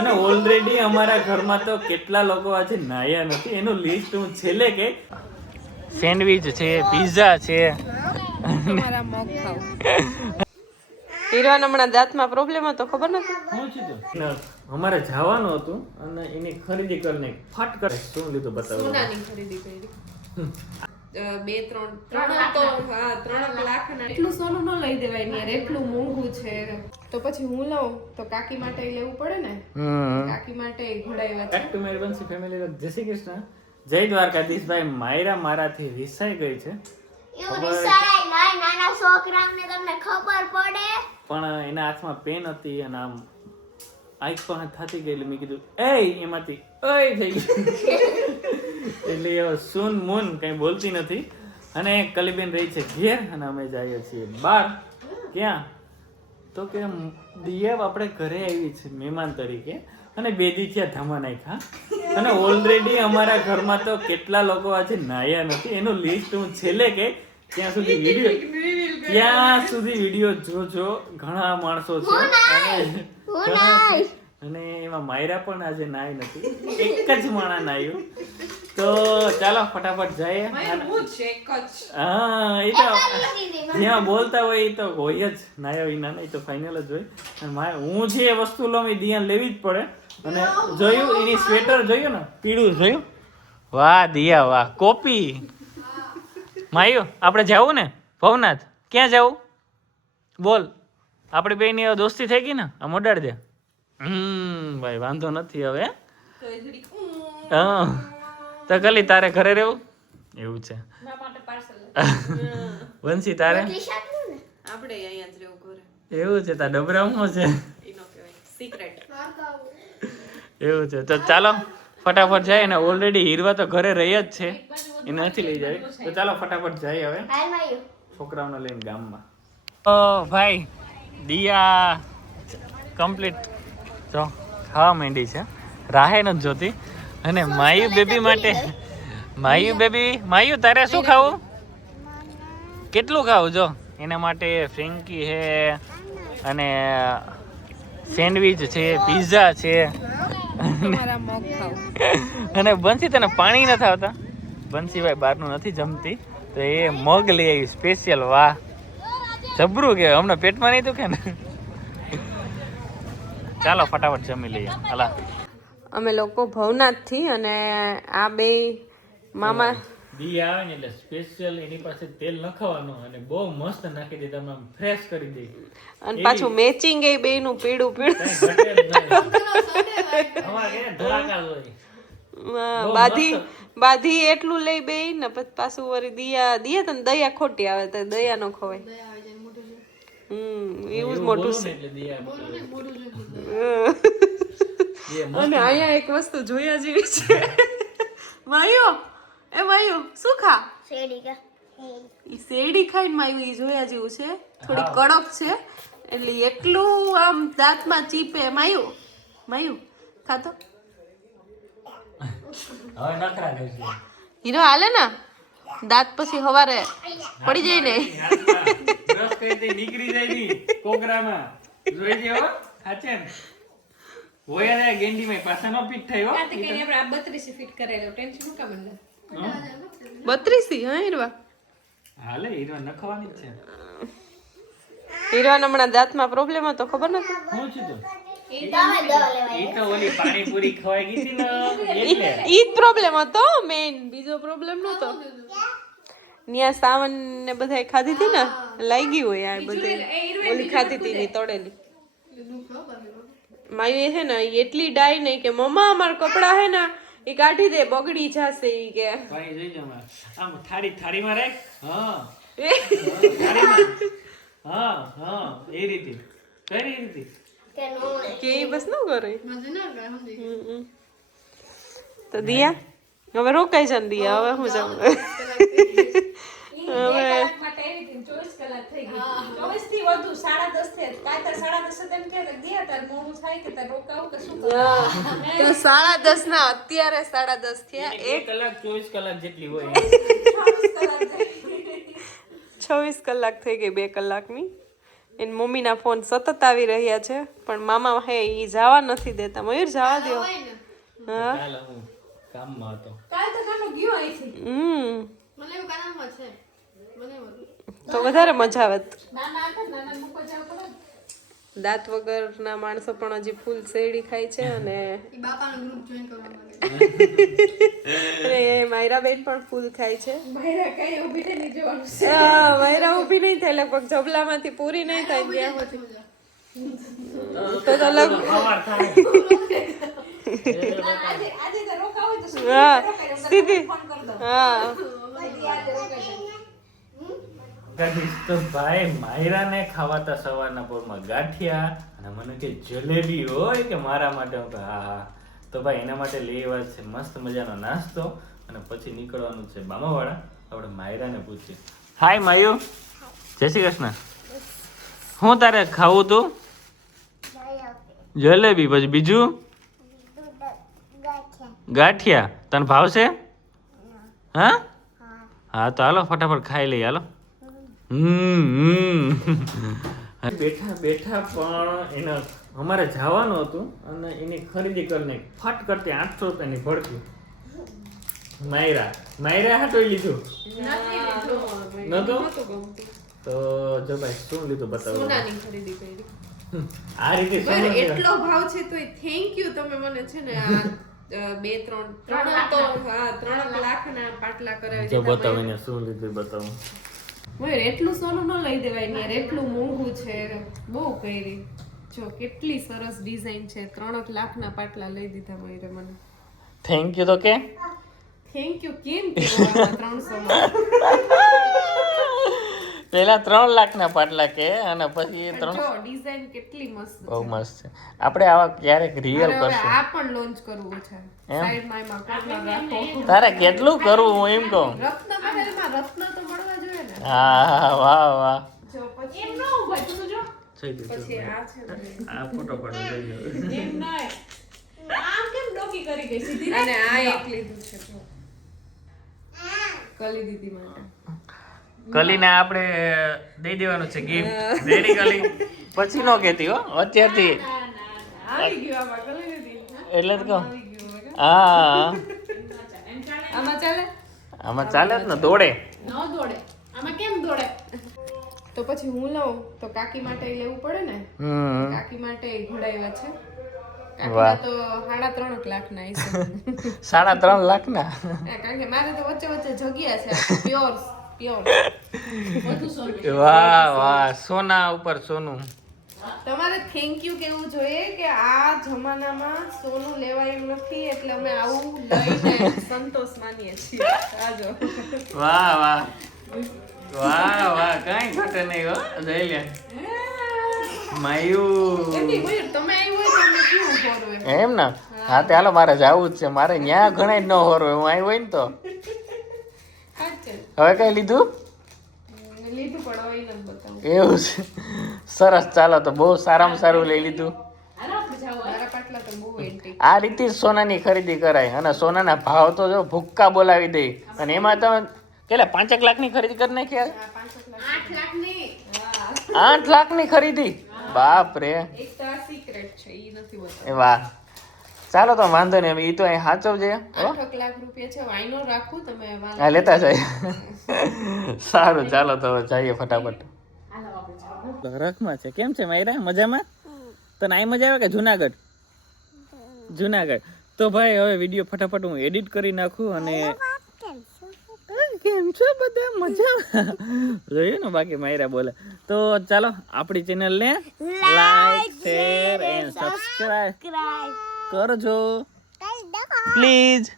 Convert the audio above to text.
અને ઓલરેડી અમારા ઘરમાં તો કેટલા લોકો આજે નાયા નથી એનું લિસ્ટ હું છેલ્લે કે સેન્ડવિચ છે, પિઝા છે, તમારા મગ ખાવ. હીરાન હમણાં દાંતમાં પ્રોબ્લેમ હતો, ખબર નથી. અમારે જવાનું હતું અને એની ખરીદી કરીને ફટ કરે શું લીધું બતાવો. સોનાની ખરીદી કરી. 3 લાખ એટલું સોનું ન લઈ દેવાય ને યાર, એટલું મોંઘું છે. તો પછી હું લઉં તો કાકી માટે લેવું પડે ને. કાકી માટે ઘોડાવ્યા છે. Back to my વંશી family. જય શ્રી કૃષ્ણ, જય દ્વારકાધીશ. ભાઈ માયરા મારાથી રિસાઈ ગઈ છે. નાના છોકરાઓને તમને ખબર પડે પણ એના હાથમાં પેન હતી અને આમ આંખ પણ થતી ગઈ એટલે મેં કીધું એ એમાંથી ઓય થઈ ગઈ એટલે સુન મૂન કઈ બોલતી નથી. અને કલીબેન રહી છે ઘેર અને અમે જઈએ છીએ બહાર. ક્યાં તો કે દિયા આપણે ઘરે આવી છે મહેમાન તરીકે અને 2 દી થયા ધમા નાખ્યા. અને ઓલરેડી અમારા ઘરમાં તો કેટલા લોકો આજે નાયા નથી એનું લિસ્ટ હું છેલ્લે કે ત્યાં સુધી વિડીયો જોજો. ઘણા માણસો છે અને એમાં માયરા પણ આજે નાઈ નથી, એક જ માણા નાયું. તો ચાલો ફટાફટ જઈએ. હા એ તો જ્યાં બોલતા હોય એ તો હોય જ, નાયા વિના નહીં તો ફાઇનલ જ હોય. અને હું જે વસ્તુ લઉં એ દિયા લેવી જ પડે. અને જોયું એની સ્વેટર જોયું ને પીળું જોયું, વાહ દિયા વાહ કોપી. માયું આપણે જવું ને ભવનાથ, ક્યાં જવું બોલ? આપણે બેની દોસ્તી થઈ ગઈ ને, આમ ઓડાડ દે. ભાઈ વાંધો નથી હવે. હા તો કલી તારે ઘરે રહેવું એવું છે. વંશી તારે આપણે અહીંયા જ રહેવું ઘરે. એવું છે. તાર ડબરામાં છે સિક્રેટ એવું છે. તો ચાલો ફટાફટ જાય. અને ઓલરેડી હીરવા તો ઘરે રહી જ છે, એ નથી લઈ જાય. તો ચાલો ફટાફટ જાય હવે છોકરાઓને લઈને ગામમાં. તો ભાઈ દિયા કમ્પ્લીટ જો ખાવા માંડી છે, રાહે નથી જોતી. અને માયુ બેબી માટે માયુ તારે શું ખાવું, કેટલું ખાવું જો એના માટે ફ્રેન્કી છે અને સેન્ડવિચ છે, પિઝા છે. તમારા મગ ખાવ. અને બંસી તને પાણી નથી આવતા? બંસીભાઈ બહારનું નથી જમતી તો એ મગ લઈ આવી સ્પેશિયલ. વાહ જબરું કે હમણાં પેટમાં નહીં દુખે ને. ચાલો ફટાફટ જમી લઈએ. હાલા અમે લોકો ભવનાથ થી અને આ બે મામા દી આવે ને એટલે સ્પેશિયલ એની પાસે તેલ નખાવાનું અને બહુ મસ્ત નાખી દે, તમને ફ્રેશ કરી દે. અને પાછું મેચિંગ એ બે નું પીળું પીળું બાધી એટલું લઈ બે ને પછી પાછું વળી દિયા તને દયા ખોટી આવે તો દયા નો ખવાય. એવું જ મોટું છે. અને અહીંયા એક વસ્તુ જોયા જેવી છે. માયુ શું ખા? શેરડી ખાઈને માયુ ઈ જોયા જેવું છે. થોડી કડક છે એટલે એટલું આમ દાંતમાં ચીપે. માયુ ખાતો હવે નખરા કરશે. હીરો હાલે ને દાંત પછી હવારે પડી જાય ને બ્રશ કરી દે નીકળી જાય ની કોગરામાં જોઈ જેવો સાચે ને હોય ને ગેંડીમાં પાછા નો ફિટ થયો. કાર્તિકેય આપણે 32 ફિટ કરેલો ટેન્શન નું કામ ન 32 હા હીરવા હાલે હીરવા નખવાની જ છે. હીરવાના હમણાં દાંતમાં પ્રોબ્લેમ હતો, ખબર નથી. શું છે તો ઈ તો ઓલી પાણીપુરી ખવાઈ ગઈ હતી ને એટલે ઈ જ પ્રોબ્લેમ હતો મેઈન, બીજો પ્રોબ્લેમ નહોતો. ન્યા સાવન ને બધાય ખાધી હતી ને લાગી હોય યાર બધે ઓલી ખાધી હતી ની તળેલી. માયુ એ છે ને એટલી ડાય નહીં કે મમ્મા અમાર કપડા હે ને એ કાઢી દે બગડી જશે ઈ કે. ભાઈ જોઈ જમા આમ થાળીમાં રાખ. હા હા એ રીતે કઈ રીતે કે બસ ન કરે તો દિયા હવે રોકાઈ છે ને દિયા હવે હું જાઉં હવે 24 કલાક થઈ ગઈ 24 થી વધુ 10:30 થયા કાતર 10:30 તેમ કે દિયા તાર મોડું થાય કે તાર રોકાવું કે શું તો 10:30 ના અત્યારે 10:30 થયા 1 કલાક 24 કલાક જેટલી હોય 26 કલાક થઈ ગઈ 2 કલાકની એની મમ્મીના ફોન સતત આવી રહ્યા છે પણ મામા હે ઈ જવા નથી દેતા. મયુર જવા દ્યો. હા કાલ હું કામમાં હતો. કાલ તો કાનો ગયો અહીંથી. મને એવું કામમાં છે. તો વધારે મજા આવે. નાના હતા નાના મૂકો જાવ પડે. દાંત વગરના માણસો પણ હજી ફૂલ શેરડી ખાય છે અને બાપાનું ગ્રુપ જોઈન કરવા માંગે અને માયરા બેન પણ ફૂલ ખાય છે. ભાઈરા કઈ ઊભી થઈને જોવાનું છે. હા માયરા ઊભી નહીં થાય લગભગ જબલામાંથી પૂરી નહીં થાય ત્યાં સુધી. તો લગ સવાર થાય. આજે તો રોકાવો તો શું હા રોકાય સીધી ફોન કર દો. હા આજે રોકાય. તો ભાઈ માયરાને ખાવાતા સવારના પોરમાં ગાંઠિયા અને મને કે જલેબી હોય કે મારા માટે. હું કહું હા હા. તો ભાઈ એના માટે લેવા છે મસ્ત મજાનો નાસ્તો અને પછી નીકળવાનું છે બામાવાળા. આપણે માયરાને પૂછીએ. હાય માયુ, જય શ્રી કૃષ્ણ. હું તારે ખાવું તું? જલેબી. પછી બીજું ગાંઠિયા. તને ભાવશે? હા હા તો હાલો ફટાફટ ખાઈ લઈએ. હાલો. બેઠા બેઠા પણ એને અમારે જવાનું હતું અને એની ખરીદી કરીને ફટ કરતી 800 રૂપિયાની ભડકી. માયરા હાટોઈ લીધું નતું તો જો ભાઈ શું લીધું બતાવો. સોનાની ખરીદી કરી. આ રીતે પણ સોનું એટલો ભાવ છે તોય થેન્ક યુ તમે મને છે ને આ 3 લાખના પાટલા કરાવી જો દીધા. બતાવીને શું લીધું બતાવું. મયુર એટલું સોનું ન લઈ દેવાય ને યાર, એટલું મોંઘું છે. બહુ કરી જો કેટલી સરસ ડિઝાઇન છે. 3 લાખના પાટલા લઈ દીધા મયુરે મને. થેન્ક યુ તો કે થેન્ક યુ કેમ કેવું 300 માં? પેલા 3 લાખના પાટલા કે અને પછી એ 3 જો ડિઝાઇન કેટલી મસ્ત છે. બહુ મસ્ત છે. આપણે આવા ક્યારેક રિયલ મારે હવે કરશું. આ પણ લોન્ચ કરવું છે. સાઈડ માં એમાં કોર્નર રાખો. તારે કેટલું કરવું હું એમ કહું. રત્ન મહેલમાં રત્ન તો મળવા જોઈએ ને. હા વાહ વાહ. જો પછી એમ ન ઊભા તું જો. પછી આ છે ને. આ ફોટો પાડો લઈ લો. એમ નઈ. આમ કેમ ડોકી કરી ગઈ સીધી? અને આ એક લીધું છે જો. કલી દીદી માટે. કલીને આપણે દઈ દેવાનું છે ગિફ્ટ. રેડી કલી? પછી નો કહેતી હો અત્યારથી. આવી ગયું આમાં કલી દીદી. એટલે જ કહું. આવી ગયું હવે. હા આમાં ચાલે? આમાં ચાલે જ ને દોડે. ન દોડે. આમાં કેમ દોડે? તો પછી હું લઉં તો કાકી માટે લેવું પડે ને. કાકી માટે ઘોડાવ્યા છે. કાકીના તો 3.5 લાખના હશે. 3.5 લાખના. કારણ કે મારે તો વચ્ચે વચ્ચે જગ્યા છે. પ્યોર બધું સોનું. વાહ વાહ. સોના ઉપર સોનું. તમારે થેન્ક યુ કેવું જોઈએ કે આ જમાનામાં સોનું લેવાય એમ નથી એટલે અમે આવું લઈને સંતોષ માનીએ છીએ. આજો વાહ વાહ વાહ વાહ. કઈ ઘટે નહીં હો. જઈ લે માયુ. એમની મયુર તમે આવ્યો હોય તો અમને કેવું ખોરું એમ ને? હા તે હાલો મારે જવું જ છે. મારે ન્યા ઘણા જ ન હોરવે. હું આવ્યો હોય ને તો. હવે કઈ લીધું? લીધું પણ હવે નથી બતાવું. એવું છે. સરસ. ચાલો તો બહુ સારામાં સારું લઈ લીધું. મારા પાટલા તો બહુ એન્ટિક. આ રીતે જ સોનાની ખરીદી કરાય અને સોનાના ભાવ તો જો ભૂક્કા બોલાવી દે. અને એમાં તમે કેટલા 5 લાખની ખરીદી કરી નાખી? 8 લાખની. 8 લાખની ખરીદી? બાપ રે. એક તો આ સિક્રેટ છે ઈ નથી બતાવું. એ વાહ. ચાલો તો વાંધો નહીં. હવે ઈ તો અહીં સાચવજે. 8 લાખ રૂપિયા છે. વાયનો રાખું તમે હા લેતા જાય. સારું ચાલો તો હવે જઈએ ફટાફટ. હરખમાં છે. કેમ છે માયરા? મજામાં? તને આઈ મજા આવે કે જુનાગઢ? જુનાગઢ. તો ભાઈ હવે વિડીયો ફટાફટ હું એડિટ કરી નાખું અને કેમ છો બધા? મજામાં? જોયું ને બાકી માયરા બોલે. તો ચાલો આપણી ચેનલને લાઈક શેર એન્ડ સબસ્ક્રાઇબ કરજો પ્લીઝ.